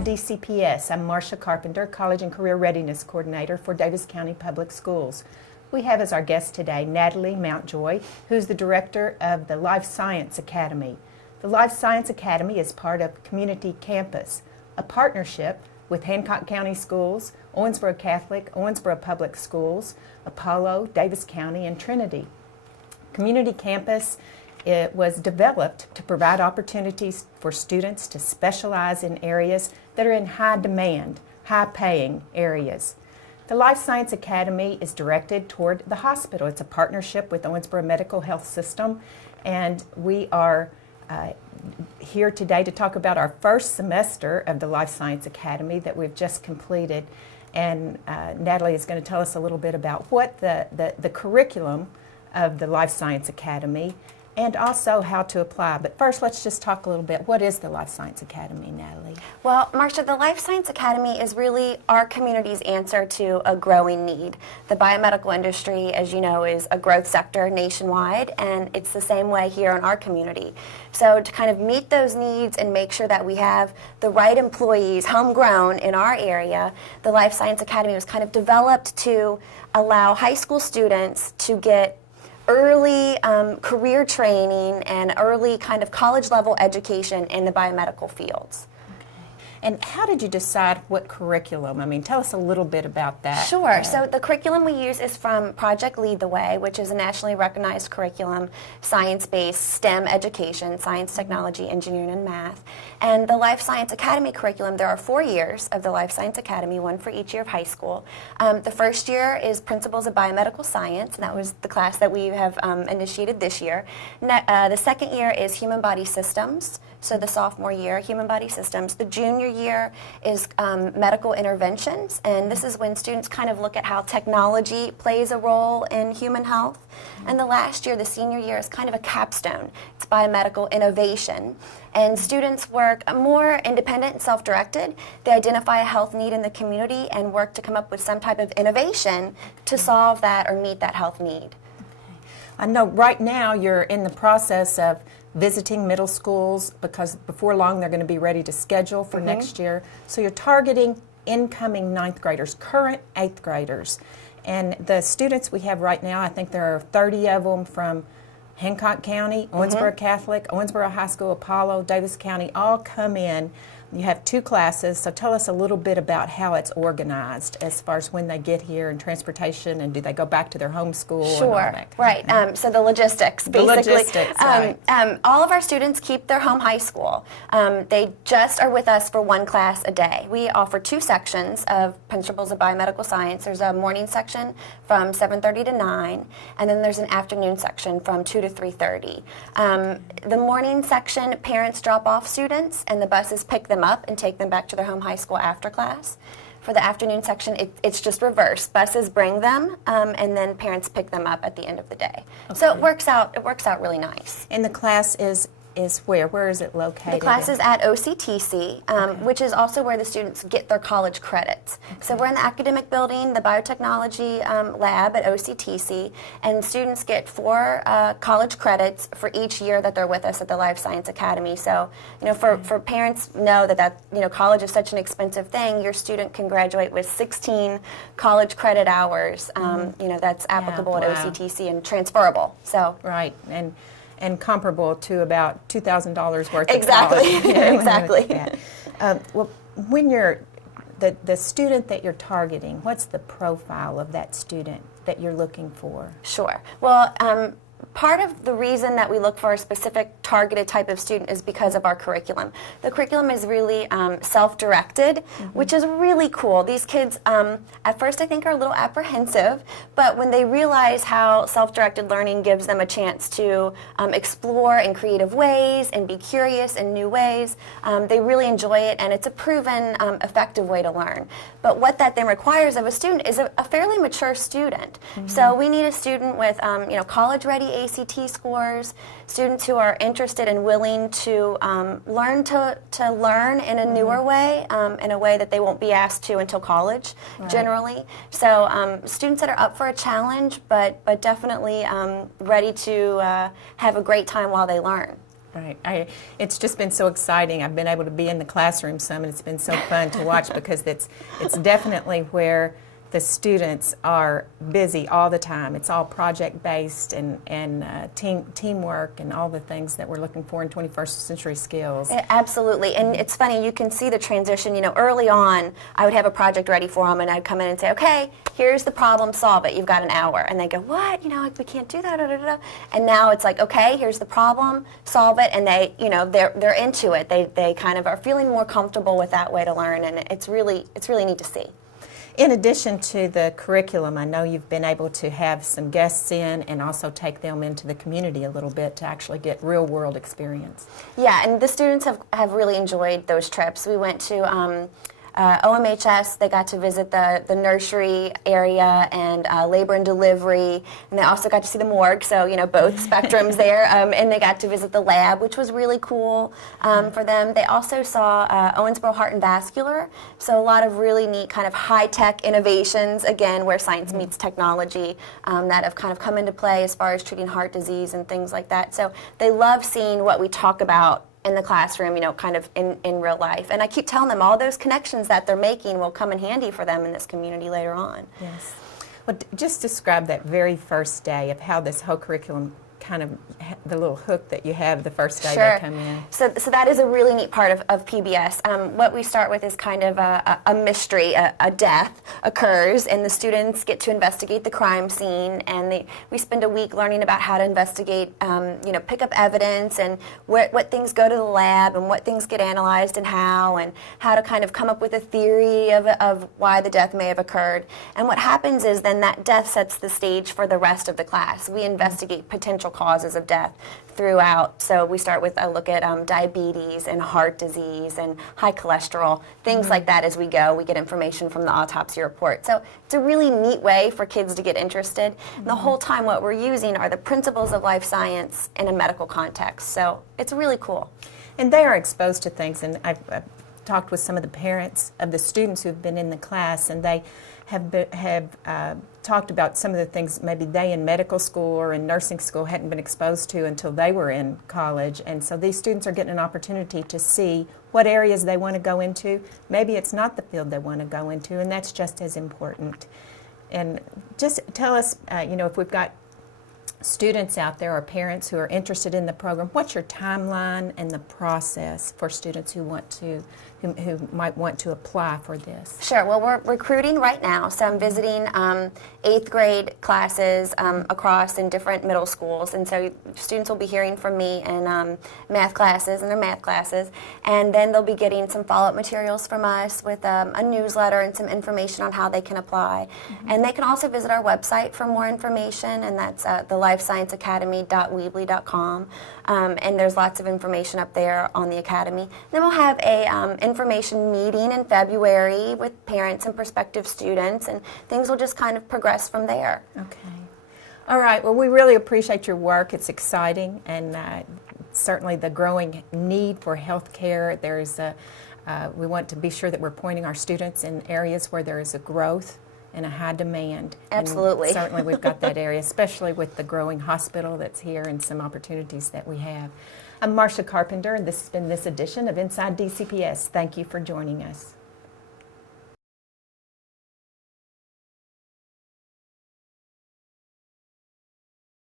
Inside DCPS. I'm Marcia Carpenter, College and Career Readiness Coordinator for Davis County Public Schools. We have as our guest today Natalie Mountjoy, who's the director of the Life Science Academy. The Life Science Academy is part of Community Campus, a partnership with Hancock County Schools, Owensboro Catholic, Owensboro Public Schools, Apollo, Davis County, and Trinity. Community Campus was developed to provide opportunities for students to specialize in areas that are in high demand, high-paying areas. The Life Science Academy is directed toward the hospital. It's a partnership with Owensboro Medical Health System, and we are here today to talk about our first semester of the Life Science Academy that we've just completed. And Natalie is going to tell us a little bit about what the curriculum of the Life Science Academy and also how to apply. But first, let's just talk a little bit. What is the Life Science Academy, Natalie? Well, Marcia, the Life Science Academy is really our community's answer to a growing need. The biomedical industry, as you know, is a growth sector nationwide, and it's the same way here in our community. So to kind of meet those needs and make sure that we have the right employees homegrown in our area, the Life Science Academy was kind of developed to allow high school students to get early career training and early kind of college level education in the biomedical fields. And how did you decide what curriculum? I mean, tell us a little bit about that. Sure. So the curriculum we use is from Project Lead the Way, which is a nationally recognized curriculum, science-based STEM education, science, technology, engineering, and math. And the Life Science Academy curriculum, there are 4 years of the Life Science Academy, one for each year of high school. The first year is Principles of Biomedical Science, and that was the class that we have initiated this year. The second year is Human Body Systems, so the sophomore year, Human Body Systems. The junior year is medical interventions, and this is when students kind of look at how technology plays a role in human health. And the last year, the senior year, is kind of a capstone. It's biomedical innovation. And students work more independent and self-directed. They identify a health need in the community and work to come up with some type of innovation to solve that or meet that health need. I know right now you're in the process of visiting middle schools because before long they're going to be ready to schedule for next year. So you're targeting incoming 9th graders, current 8th graders. And the students we have right now, I think there are 30 of them from Hancock County, Owensboro Catholic, Owensboro High School, Apollo, Davis County, all come in. You have 2 classes, so tell us a little bit about how it's organized as far as when they get here and transportation, and do they go back to their home school? Sure, right. So the logistics, basically. The logistics, right. All of our students keep their home high school. They just are with us for 1 class a day. We offer 2 sections of Principles of Biomedical Science. There's a morning section from 7:30 to 9, and then there's an afternoon section from 2 to 3:30. The morning section, parents drop off students, and the buses pick them up and take them back to their home high school after class. For the afternoon section, it's just reverse. Buses bring them, and then parents pick them up at the end of the day. Okay. So it works out really nice. And the class is where? Where is it located? The class is at OCTC, which is also where the students get their college credits. Okay. So we're in the academic building, the biotechnology lab at OCTC, and students get 4 college credits for each year that they're with us at the Life Science Academy. So, you know, for parents know that college is such an expensive thing. Your student can graduate with 16 college credit hours. That's applicable at OCTC and transferable. So right. And comparable to about $2,000 worth exactly. of college. Exactly. Well, when you're the student that you're targeting, what's the profile of that student that you're looking for? Sure. Well, part of the reason that we look for a specific targeted type of student is because of our curriculum. The curriculum is really self-directed, which is really cool. These kids, at first I think, are a little apprehensive, but when they realize how self-directed learning gives them a chance to explore in creative ways and be curious in new ways, they really enjoy it, and it's a proven effective way to learn. But what that then requires of a student is a fairly mature student. So we need a student with college-ready ACT scores, students who are interested and willing to learn to learn in a newer way, in a way that they won't be asked to until college, generally. So students that are up for a challenge, but definitely ready to have a great time while they learn. Right. It's just been so exciting. I've been able to be in the classroom some, and it's been so fun to watch because it's definitely where the students are busy all the time. It's all project-based and teamwork and all the things that we're looking for in 21st century skills. Absolutely, and it's funny, you can see the transition. You know, early on, I would have a project ready for them, and I'd come in and say, okay, here's the problem, solve it. You've got an hour. And they go, what? You know, like, we can't do that, da, da, da. And now it's like, okay, here's the problem, solve it, and they, you know, they're into it. They kind of are feeling more comfortable with that way to learn, and it's really neat to see. In addition to the curriculum, I know you've been able to have some guests in and also take them into the community a little bit to actually get real-world experience. Yeah, and the students have really enjoyed those trips. We went to OMHS. They got to visit the nursery area and labor and delivery, and they also got to see the morgue, so, you know, both spectrums there, and they got to visit the lab, which was really cool for them. They also saw Owensboro Heart and Vascular, so a lot of really neat kind of high-tech innovations, again, where science meets technology, that have kind of come into play as far as treating heart disease and things like that. So they love seeing what we talk about in the classroom, you know, kind of in real life. And I keep telling them all those connections that they're making will come in handy for them in this community later on. Yes. Well, just describe that very first day of how this whole curriculum kind of, the little hook that you have the first day they come in. So that is a really neat part of PBS. What we start with is kind of a mystery. A death occurs, and the students get to investigate the crime scene, and we spend a week learning about how to investigate, you know, pick up evidence, and what things go to the lab, and what things get analyzed, and how to kind of come up with a theory of why the death may have occurred. And what happens is then that death sets the stage for the rest of the class. We investigate potential causes of death throughout. So we start with a look at diabetes and heart disease and high cholesterol, things like that as we go. We get information from the autopsy report. So it's a really neat way for kids to get interested. The whole time what we're using are the principles of life science in a medical context. So it's really cool. And they are exposed to things, and I've talked with some of the parents of the students who've been in the class, and they have talked about some of the things maybe they in medical school or in nursing school hadn't been exposed to until they were in college. And so these students are getting an opportunity to see what areas they want to go into. Maybe it's not the field they want to go into, and that's just as important. And just tell us, you know, if we've got students out there or parents who are interested in the program, what's your timeline and the process for students who might want to apply for this? Sure. Well, we're recruiting right now, so I'm visiting 8th grade classes across in different middle schools, and so students will be hearing from me in math classes, in their math classes, and then they'll be getting some follow-up materials from us with a newsletter and some information on how they can apply. And they can also visit our website for more information, and that's the lifescienceacademy.weebly.com, and there's lots of information up there on the academy. Then we'll have a information meeting in February with parents and prospective students, and things will just kind of progress from there. Okay. All right. Well, we really appreciate your work. It's exciting, and certainly the growing need for health care. We want to be sure that we're pointing our students in areas where there is a growth and a high demand. Absolutely. And certainly we've got that area, especially with the growing hospital that's here and some opportunities that we have. I'm Marcia Carpenter, and this has been this edition of Inside DCPS. Thank you for joining us.